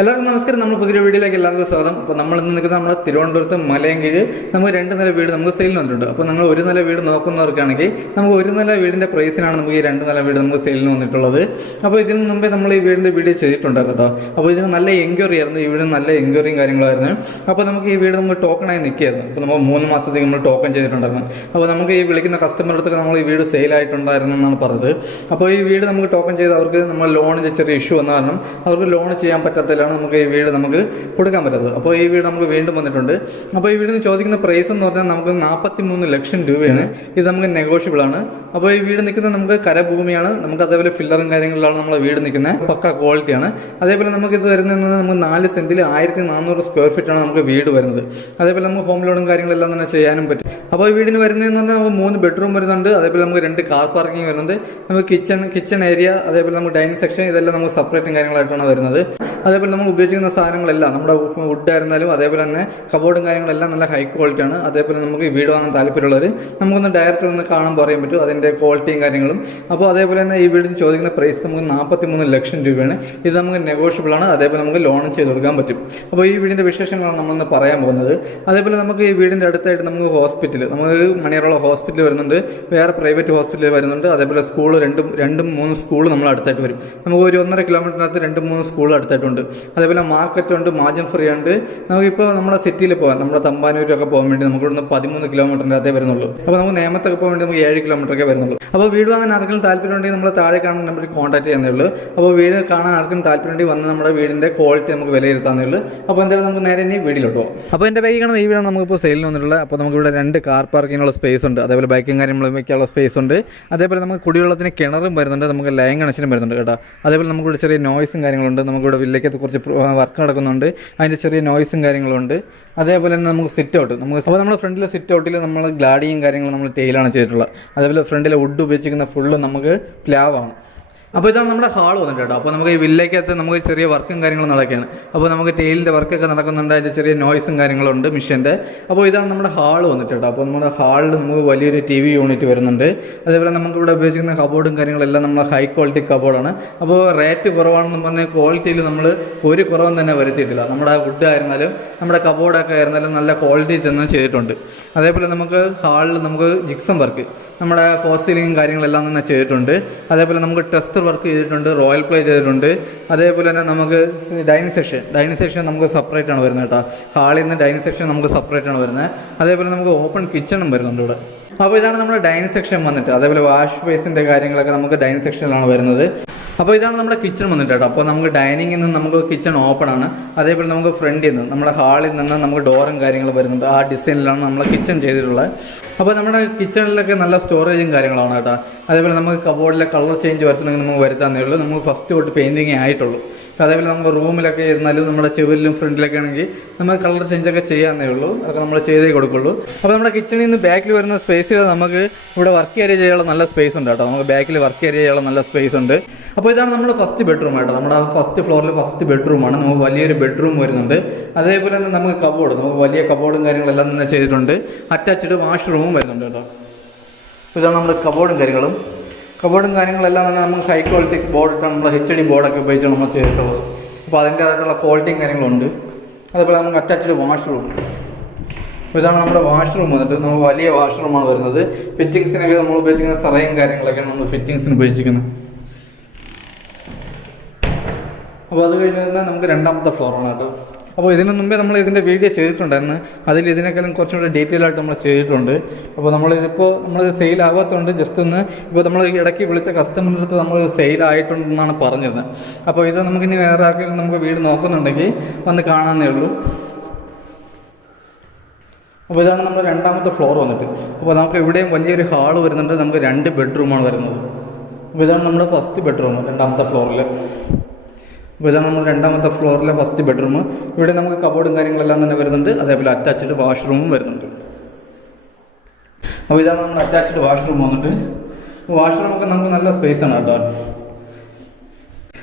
എല്ലാവർക്കും നമസ്കാരം. നമ്മൾ പുതിയ വീഡിയോയിലേക്ക് എല്ലാവർക്കും സ്വാഗതം. അപ്പോൾ നമ്മൾ ഇന്ന് നിൽക്കുന്നത് നമ്മുടെ തിരുവനന്തപുരത്ത് മലയൻകീഴ് നമുക്ക് 2 നില വീട് നമുക്ക് സെയിലിന് വന്നിട്ടുണ്ട്. അപ്പോൾ നമ്മൾ 1 നില വീട് നോക്കുന്നവർക്കാണെങ്കിൽ നമുക്ക് 1 നില വീടിൻ്റെ പ്രൈസിനാണ് നമുക്ക് ഈ 2 നില വീട് നമുക്ക് സെയിലിന് വന്നിട്ടുള്ളത്. അപ്പോൾ ഇതിന് മുമ്പേ നമ്മൾ ഈ വീടിൻ്റെ വീഡിയോ ചെയ്തിട്ടുണ്ടായിരുന്നു കേട്ടോ. അപ്പോൾ ഇതിന് നല്ല എൻക്വയറി ആയിരുന്നു, ഈ വീടിന് നല്ല എൻക്വയറിയും കാര്യങ്ങളായിരുന്നു. അപ്പോൾ നമുക്ക് ഈ വീട് നമുക്ക് ടോക്കണായി നിൽക്കുകയായിരുന്നു. അപ്പോൾ നമ്മൾ 3 മാസത്തേക്ക് നമ്മൾ ടോക്കൺ ചെയ്തിട്ടുണ്ടായിരുന്നു. അപ്പോൾ നമുക്ക് ഈ വിളിക്കുന്ന കസ്റ്റമറുടെ നമ്മൾ ഈ വീട് സെയിലായിട്ടുണ്ടായിരുന്നു എന്നാണ് പറഞ്ഞത്. അപ്പോൾ ഈ വീട് നമുക്ക് ടോക്കൺ ചെയ്ത് അവർക്ക് നമ്മൾ ലോണിൻ്റെ ചെറിയ ഇഷ്യൂ വന്ന കാരണം അവർക്ക് ലോൺ ചെയ്യാൻ പറ്റാത്തതിലാണ് നമുക്ക് ഈ വീട് നമുക്ക് കൊടുക്കാൻ പറ്റാത്തത്. അപ്പോൾ ഈ വീട് നമുക്ക് വീണ്ടും വന്നിട്ടുണ്ട്. അപ്പോൾ ഈ വീടിന് ചോദിക്കുന്ന പ്രൈസ് എന്ന് പറഞ്ഞാൽ നമുക്ക് 43 ലക്ഷം രൂപയാണ്. ഇത് നമുക്ക് നെഗോഷ്യബിൾ ആണ്. അപ്പോൾ ഈ വീട് നിൽക്കുന്നത് നമുക്ക് കരഭൂമിയാണ്. നമുക്ക് അതേപോലെ ഫില്ലറും കാര്യങ്ങളിലാണ് നമ്മളെ വീട് നിൽക്കുന്നത്. പക്ക ക്വാളിറ്റിയാണ്. അതേപോലെ നമുക്ക് ഇത് വരുന്നത് നമുക്ക് 4 സെന്റിൽ 1400 സ്ക്വയർ ഫീറ്റ് ആണ് നമുക്ക് വീട് വരുന്നത്. അതേപോലെ നമുക്ക് ഹോം ലോണും കാര്യങ്ങളെല്ലാം തന്നെ ചെയ്യാനും പറ്റും. അപ്പോൾ ഈ വീടിന് വരുന്നതെന്ന് പറഞ്ഞാൽ നമുക്ക് 3 ബെഡ്റൂം വരുന്നുണ്ട്. അതേപോലെ നമുക്ക് 2 കാർ പാർക്കിംഗ് വരുന്നുണ്ട്. നമുക്ക് കിച്ചൺ ഏരിയ, അതേപോലെ നമുക്ക് ഡൈനിങ് സെക്ഷൻ, ഇതെല്ലാം നമുക്ക് സെപ്പറേറ്റും കാര്യങ്ങളായിട്ടാണ് വരുന്നത്. അതേപോലെ നമ്മൾ ഉപയോഗിക്കുന്ന സാധനങ്ങളെല്ലാം നമ്മുടെ വുഡ് ആയിരുന്നാലും അതേപോലെ തന്നെ കബോർഡും കാര്യങ്ങളെല്ലാം നല്ല ഹൈ ക്വാളിറ്റിയാണ്. അതേപോലെ നമുക്ക് ഈ വീട് വാങ്ങാൻ താല്പര്യമുള്ളവർ നമുക്കൊന്ന് ഡയറക്റ്റ് ഒന്ന് കാണുമ്പോൾ പറയാൻ പറ്റും അതിൻ്റെ ക്വാളിറ്റിയും കാര്യങ്ങളും. അപ്പോൾ അതേപോലെ തന്നെ ഈ വീടിന് ചോദിക്കുന്ന പ്രൈസ് നമുക്ക് 43 ലക്ഷം രൂപയാണ്. ഇത് നമുക്ക് നെഗോഷ്യബിൾ ആണ്. അതേപോലെ നമുക്ക് ലോണും ചെയ്ത് കൊടുക്കാൻ പറ്റും. അപ്പോൾ ഈ വീടിൻ്റെ വിശേഷങ്ങളാണ് നമ്മളിന്ന് പറയാൻ പോകുന്നത്. അതേപോലെ നമുക്ക് ഈ വീടിൻ്റെ അടുത്തായിട്ട് നമുക്ക് ഹോസ്പിറ്റൽ, നമുക്ക് മണിയറോളം ഹോസ്പിറ്റൽ വരുന്നുണ്ട്, വേറെ പ്രൈവറ്റ് ഹോസ്പിറ്റൽ വരുന്നുണ്ട്. അതേപോലെ സ്കൂൾ 2-3 സ്കൂൾ നമ്മൾ അടുത്തായിട്ട് വരും. നമുക്ക് ഒരു 1.5 കിലോമീറ്ററിനകത്ത് 2-3 സ്കൂൾ അടുത്തായിട്ടുണ്ട്. അതേപോലെ മാർക്കറ്റ് ഉണ്ട്, മാജം ഫ്രീ ഉണ്ട്. നമുക്കിപ്പോൾ നമ്മുടെ സിറ്റിയിൽ പോകാം, നമ്മുടെ തമ്പാനൂരൊക്കെ പോകാൻ വേണ്ടി നമുക്ക് ഇവിടുന്ന് 13 കിലോമീറ്ററിൻ്റെ അതേ വരുന്നുള്ളൂ. അപ്പോൾ നമുക്ക് നേമത്തൊക്കെ പോകാൻ വേണ്ടി നമുക്ക് 7 കിലോമീറ്ററൊക്കെ വരുന്നുള്ളൂ. അപ്പോൾ വീട് വാങ്ങാൻ ആർക്കെങ്കിലും താല്പര്യമുണ്ടെങ്കിൽ നമ്മൾ താഴെ കാണുന്ന നമ്പറിൽ കോൺടാക്ട് ചെയ്യുന്നേ ഉള്ളൂ. അപ്പോൾ വീട് കാണാൻ ആർക്കും താല്പര്യമുണ്ടെങ്കിൽ വന്ന് നമ്മുടെ വീടിൻ്റെ ക്വാളിറ്റി നമുക്ക് വിലയിരുത്താന്നേ ഉള്ളൂ. അപ്പോൾ എന്തായാലും നമുക്ക് നേരെ ഇനി വീട്ടിലോട്ട് പോകും. അപ്പോൾ എൻ്റെ ബൈക്ക് കാണുന്ന ഈ വീടാണ് നമുക്കിപ്പോൾ സെയിലിന് വന്നിട്ടുള്ളത്. അപ്പോൾ നമുക്കിവിടെ 2 കാർ പാർക്കിങ്ങിനുള്ള സ്പേസ് ഉണ്ട്. അതേപോലെ ബൈക്കും കാര്യങ്ങളും വയ്ക്കാനുള്ള സ്പേസ് ഉണ്ട്. അതേപോലെ നമുക്ക് കുടിവെള്ളത്തിന് കിണറും വരുന്നുണ്ട്, നമുക്ക് ലൈൻ കണക്ഷനും വരുന്നുണ്ട് കേട്ടോ. അതേപോലെ നമുക്കിവിടെ ചെറിയ നോയ്സും കാര്യങ്ങളുണ്ട്. നമുക്കിവിടെ വില്ലേക്കകത്ത് കുറച്ച് വർക്ക് നടക്കുന്നുണ്ട്, അതിൻ്റെ ചെറിയ നോയ്സും കാര്യങ്ങളുണ്ട്. അതേപോലെ തന്നെ നമുക്ക് സിറ്റ് ഔട്ട്, അപ്പോൾ നമ്മുടെ ഫ്രണ്ടിലെ സിറ്റ് ഔട്ടിൽ നമ്മൾ ഗ്ലാഡിയും കാര്യങ്ങളും നമ്മൾ ടെയിലാണ് ചെയ്തിട്ടുള്ളത്. അതേപോലെ ഫ്രണ്ടിലെ വുഡ് ഉപയോഗിച്ചിരിക്കുന്ന ഫുള്ള് നമുക്ക് പ്ലാവാണ്. അപ്പോൾ ഇതാണ് നമ്മുടെ ഹാൾ വന്നിട്ട് കേട്ടോ. അപ്പോൾ നമുക്ക് ഈ വില്ലേക്കകത്ത് നമുക്ക് ചെറിയ വർക്കും കാര്യങ്ങളും നടക്കുകയാണ്. അപ്പോൾ നമുക്ക് ടെയിലിൻ്റെ വർക്കൊക്കെ നടക്കുന്നുണ്ട്, അതിൻ്റെ ചെറിയ നോയ്സും കാര്യങ്ങളുണ്ട് മിഷ്യൻ്റെ. അപ്പോൾ ഇതാണ് നമ്മുടെ ഹാൾ വന്നിട്ട് കേട്ടോ. അപ്പോൾ നമ്മുടെ ഹാളിൽ നമുക്ക് വലിയൊരു TV യൂണിറ്റ് വരുന്നുണ്ട്. അതേപോലെ നമുക്കിവിടെ ഉപയോഗിക്കുന്ന കബോർഡും കാര്യങ്ങളെല്ലാം നമ്മൾ ഹൈ ക്വാളിറ്റി കബോർഡാണ്. അപ്പോൾ റേറ്റ് കുറവാണെന്ന് പറഞ്ഞാൽ ക്വാളിറ്റിയിൽ നമ്മൾ ഒരു കുറവും തന്നെ വരുത്തിയിട്ടില്ല. നമ്മുടെ വുഡ് ആയിരുന്നാലും നമ്മുടെ കബോർഡൊക്കെ ആയിരുന്നാലും നല്ല ക്വാളിറ്റി തന്നെ ചെയ്തിട്ടുണ്ട്. അതേപോലെ നമുക്ക് ഹാളിൽ നമുക്ക് ജിപ്സം വർക്ക്, നമ്മുടെ ഫോർ സീലിങ്ങും കാര്യങ്ങളെല്ലാം തന്നെ ചെയ്തിട്ടുണ്ട്. അതേപോലെ നമുക്ക് ടെസ്റ്റർ വർക്ക് ചെയ്തിട്ടുണ്ട്, റോയൽ പ്ലേ ചെയ്തിട്ടുണ്ട്. അതേപോലെ തന്നെ നമുക്ക് ഡൈനിങ് സെക്ഷൻ നമുക്ക് സെപ്പറേറ്റ് ആണ് വരുന്നത് കേട്ടോ. ഹാളിൽ നിന്ന് ഡൈനിങ് സെക്ഷൻ നമുക്ക് സെപ്പറേറ്റ് ആണ് വരുന്നത്. അതേപോലെ നമുക്ക് ഓപ്പൺ കിച്ചണും വരുന്നുണ്ട് ഇവിടെ. അപ്പോൾ ഇതാണ് നമ്മുടെ ഡൈനിങ് സെക്ഷൻ വന്നിട്ട്. അതേപോലെ വാഷ് ബേസിൻ്റെ കാര്യങ്ങളൊക്കെ നമുക്ക് ഡൈനിങ് സെക്ഷനിലാണ് വരുന്നത്. അപ്പോൾ ഇതാണ് നമ്മുടെ കിച്ചൺ വന്നിട്ട് കേട്ടോ. അപ്പോൾ നമുക്ക് ഡൈനിങ്ങിൽ നിന്ന് നമുക്ക് കിച്ചൺ ഓപ്പൺ ആണ്. അതേപോലെ നമുക്ക് ഫ്രണ്ടിൽ നിന്ന് നമ്മുടെ ഹാളിൽ നിന്ന് നമുക്ക് ഡോറും കാര്യങ്ങളും വരുന്നുണ്ട്. ആ ഡിസൈനിലാണ് നമ്മൾ കിച്ചൺ ചെയ്തിട്ടുള്ളത്. അപ്പോൾ നമ്മുടെ കിച്ചണിലൊക്കെ നല്ല സ്റ്റോറേജും കാര്യങ്ങളാണ് കേട്ടോ. അതേപോലെ നമുക്ക് കബോർഡിലെ കളർ ചേഞ്ച് വരുത്തണമെങ്കിൽ നമുക്ക് വരുത്താന്നേ ഉള്ളൂ. നമുക്ക് ഫസ്റ്റ് തൊട്ട് പെയിൻറ്റിങ്ങേ ആയിട്ടുള്ളൂ. അതേപോലെ നമുക്ക് റൂമിലൊക്കെ ഇരുന്നാലും നമ്മുടെ ചെവിലും ഫ്രണ്ടിലൊക്കെ ആണെങ്കിൽ നമുക്ക് കളർ ചേഞ്ചൊക്കെ ചെയ്യാന്നേ ഉള്ളൂ. അതൊക്കെ നമ്മൾ ചെയ്തേ കൊടുക്കുള്ളൂ. അപ്പോൾ നമ്മുടെ കിച്ചണിൽ നിന്ന് ബാക്കിൽ വരുന്ന സ്പേസിൽ നമുക്ക് ഇവിടെ വർക്ക് ഏരിയ ചെയ്യാനുള്ള നല്ല സ്പേസ് ഉണ്ട് കേട്ടോ. നമുക്ക് ബാക്കിൽ വർക്ക് ഏരിയ ചെയ്യാനുള്ള നല്ല സ്പേസ് ഉണ്ട്. അപ്പോൾ ഇതാണ് നമ്മുടെ ഫസ്റ്റ് ബെഡ്റൂം ആട്ടോ. നമ്മുടെ ഫസ്റ്റ് ഫ്ലോറിൽ ഫസ്റ്റ് ബെഡ്റൂമാണ്. നമുക്ക് വലിയൊരു ബെഡ്റൂം വരുന്നുണ്ട്. അതേപോലെ തന്നെ നമുക്ക് കബോർഡ്, നമുക്ക് വലിയ കബോർഡും കാര്യങ്ങളെല്ലാം തന്നെ ചെയ്തിട്ടുണ്ട്. അറ്റാച്ച്ഡ് വാഷ്റൂമും വരുന്നുണ്ട് കേട്ടോ. ഇതാണ് നമ്മുടെ കബോർഡും കാര്യങ്ങളെല്ലാം തന്നെ നമുക്ക് ഹൈ ക്വാളിറ്റി ബോർഡിട്ടാണ് നമ്മൾ HD ബോർഡൊക്കെ ഉപയോഗിച്ചാണ് നമ്മൾ ചെയ്തിട്ടുള്ളത്. അപ്പോൾ അതിൻ്റേതായിട്ടുള്ള ക്വാളിറ്റിയും കാര്യങ്ങളുണ്ട്. അതേപോലെ നമുക്ക് അറ്റാച്ച്ഡ് വാഷ്റൂം. അപ്പോൾ ഇതാണ് നമ്മുടെ വാഷ്റൂം വന്നിട്ട്. നമുക്ക് വലിയ വാഷ്റൂമാണ് വരുന്നത്. ഫിറ്റിങ്സിനൊക്കെ നമ്മൾ ഉപയോഗിച്ചിരിക്കുന്ന സറയും കാര്യങ്ങളൊക്കെയാണ് നമ്മൾ ഫിറ്റിങ്സിന് ഉപയോഗിച്ചിരിക്കുന്നത്. അപ്പോൾ അത് കഴിഞ്ഞ് തന്നെ നമുക്ക് 2ാമത്തെ ഫ്ലോറാണ് കേട്ടോ. അപ്പോൾ ഇതിനു മുമ്പേ നമ്മൾ ഇതിൻ്റെ വീഡിയോ ചെയ്തിട്ടുണ്ടായിരുന്നു. അതിൽ ഇതിനേക്കാളും കുറച്ചുകൂടി ഡീറ്റെയിൽ ആയിട്ട് നമ്മൾ ചെയ്തിട്ടുണ്ട്. അപ്പോൾ നമ്മളിത് സെയിൽ ആകാത്തതുകൊണ്ട് ജസ്റ്റ് ഒന്ന് ഇപ്പോൾ നമ്മൾ ഇടയ്ക്ക് വിളിച്ച കസ്റ്റമറിൻ്റെ അടുത്ത് നമ്മൾ സെയിൽ ആയിട്ടുണ്ടെന്നാണ് പറഞ്ഞത്. അപ്പോൾ ഇത് നമുക്കിനി വേറെ ആർക്കെങ്കിലും നമുക്ക് വീട് നോക്കുന്നുണ്ടെങ്കിൽ വന്ന് കാണാമെന്നേ ഉള്ളൂ. അപ്പോൾ ഇതാണ് നമ്മുടെ 2ാമത്തെ ഫ്ലോർ വന്നിട്ട്. അപ്പോൾ നമുക്ക് ഇവിടെയും വലിയൊരു ഹാള് വരുന്നുണ്ട്. നമുക്ക് 2 ബെഡ്റൂമാണ് വരുന്നത്. അപ്പോൾ ഇതാണ് നമ്മുടെ ഫസ്റ്റ് ബെഡ്റൂം 2ാമത്തെ ഫ്ലോറിൽ. അപ്പോൾ ഇതാണ് നമ്മൾ 2ാമത്തെ ഫ്ലോറിലെ ഫസ്റ്റ് ബെഡ്റൂം. ഇവിടെ നമുക്ക് കബോർഡും കാര്യങ്ങളെല്ലാം തന്നെ വരുന്നുണ്ട്. അതേപോലെ അറ്റാച്ച്ഡ് വാഷ്റൂമും വരുന്നുണ്ട്. അപ്പോൾ ഇതാണ് നമ്മുടെ അറ്റാച്ച്ഡ് വാഷ്റൂം വന്നിട്ട്. വാഷ്റൂമൊക്കെ നമുക്ക് നല്ല സ്പേസാണ് കേട്ടോ.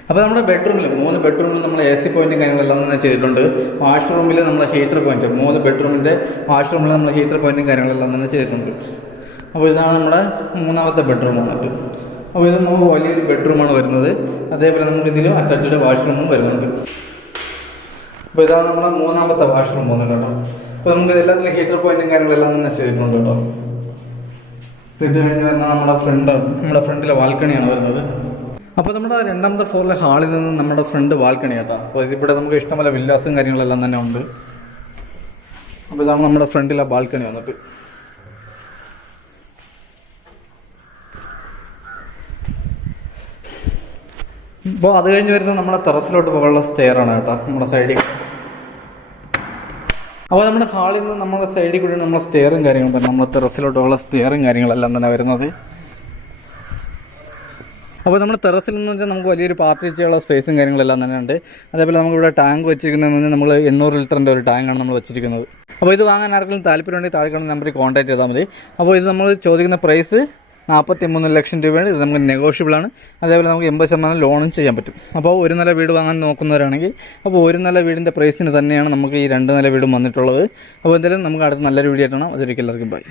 അപ്പോൾ നമ്മുടെ ബെഡ്റൂമിൽ 3 ബെഡ്റൂമിൽ നമ്മൾ AC പോയിൻറ്റും കാര്യങ്ങളെല്ലാം തന്നെ ചെയ്തിട്ടുണ്ട്. വാഷ്റൂമിൽ നമ്മൾ ഹീറ്റർ പോയിൻറ്റ് 3 ബെഡ്റൂമിൻ്റെ വാഷ്റൂമിൽ നമ്മൾ ഹീറ്റർ പോയിൻറ്റും കാര്യങ്ങളെല്ലാം തന്നെ ചെയ്തിട്ടുണ്ട്. അപ്പോൾ ഇതാണ് നമ്മുടെ 3ാമത്തെ ബെഡ്റൂം വന്നിട്ട്. അപ്പോൾ ഇത് നമുക്ക് വലിയൊരു ബെഡ്റൂമാണ് വരുന്നത്. അതേപോലെ നമുക്ക് ഇതിലും അറ്റാച്ച്ഡ് വാഷ്റൂമും വരുന്നുണ്ട്. അപ്പോൾ ഇതാണ് നമ്മുടെ മൂന്നാമത്തെ വാഷ്റൂം പോകുന്നത് കേട്ടോ. അപ്പോൾ നമുക്ക് എല്ലാത്തിലും ഹീറ്റർ പോയിന്റും കാര്യങ്ങളെല്ലാം തന്നെ ചെയ്തിട്ടുണ്ട് കേട്ടോ. അപ്പോൾ ഇത് കഴിഞ്ഞ് വരുന്ന നമ്മുടെ ഫ്രണ്ടിലെ ബാൽക്കണിയാണ് വരുന്നത്. അപ്പോൾ നമ്മുടെ രണ്ടാമത്തെ ഫ്ലോറിലെ ഹാളിൽ നിന്ന് നമ്മുടെ ഫ്രണ്ട് ബാൽക്കണി കേട്ടോ. അപ്പോൾ ഇവിടെ നമുക്ക് ഇഷ്ടംപോലെ വില്ലാസും കാര്യങ്ങളെല്ലാം തന്നെ ഉണ്ട്. അപ്പോൾ ഇതാണ് നമ്മുടെ ഫ്രണ്ടിലെ ബാൽക്കണി വന്നിട്ട്. അപ്പോൾ അത് കഴിഞ്ഞ് വരുന്നത് നമ്മുടെ ടെറസിലോട്ട് പോകാനുള്ള സ്റ്റെയറാണ് കേട്ടോ, നമ്മുടെ സൈഡിൽ. അപ്പോൾ നമ്മുടെ ഹാളിൽ നിന്ന് നമ്മുടെ സൈഡിൽ കൂടി നമ്മുടെ സ്റ്റെയറും കാര്യങ്ങളും പറഞ്ഞാൽ നമ്മുടെ ടെറസിലോട്ടുള്ള സ്റ്റെയറും കാര്യങ്ങളെല്ലാം തന്നെ വരുന്നത്. അപ്പോൾ നമ്മുടെ ടെറസിൽ എന്ന് വെച്ചാൽ നമുക്ക് വലിയൊരു പാർട്ടി ചെയ്യാനുള്ള സ്പേസും കാര്യങ്ങളെല്ലാം തന്നെ ഉണ്ട്. അതേപോലെ നമുക്കിവിടെ ടാങ്ക് വെച്ചിരിക്കുന്നതെന്ന് പറഞ്ഞാൽ നമ്മൾ 800 ലിറ്ററിൻ്റെ ഒരു ടാങ്കാണ് നമ്മൾ വെച്ചിരിക്കുന്നത്. അപ്പോൾ ഇത് വാങ്ങാൻ ആർക്കെങ്കിലും താല്പര്യമുണ്ടെങ്കിൽ താഴെ കാണുന്ന നമ്പറിൽ കോൺടാക്ട് ചെയ്താൽ മതി. അപ്പോൾ ഇത് നമ്മൾ ചോദിക്കുന്ന പ്രൈസ് 43 ലക്ഷം രൂപയാണ്. ഇത് നമുക്ക് നെഗോഷ്യബിളാണ്. അതേപോലെ നമുക്ക് 80% ലോണും ചെയ്യാൻ പറ്റും. അപ്പോൾ ഒരു നില വീട് വാങ്ങാൻ നോക്കുന്നവരാണെങ്കിൽ അപ്പോൾ ഒരു നില വീടിൻ്റെ പ്രൈസിന് തന്നെയാണ് നമുക്ക് ഈ 2 നില വീടും വന്നിട്ടുള്ളത്. അപ്പോൾ എന്തായാലും നമുക്ക് അടുത്ത നല്ലൊരു വീഡിയോ ആയിട്ടാണ്. അതൊരിക്കലും എല്ലാവർക്കും ബൈ.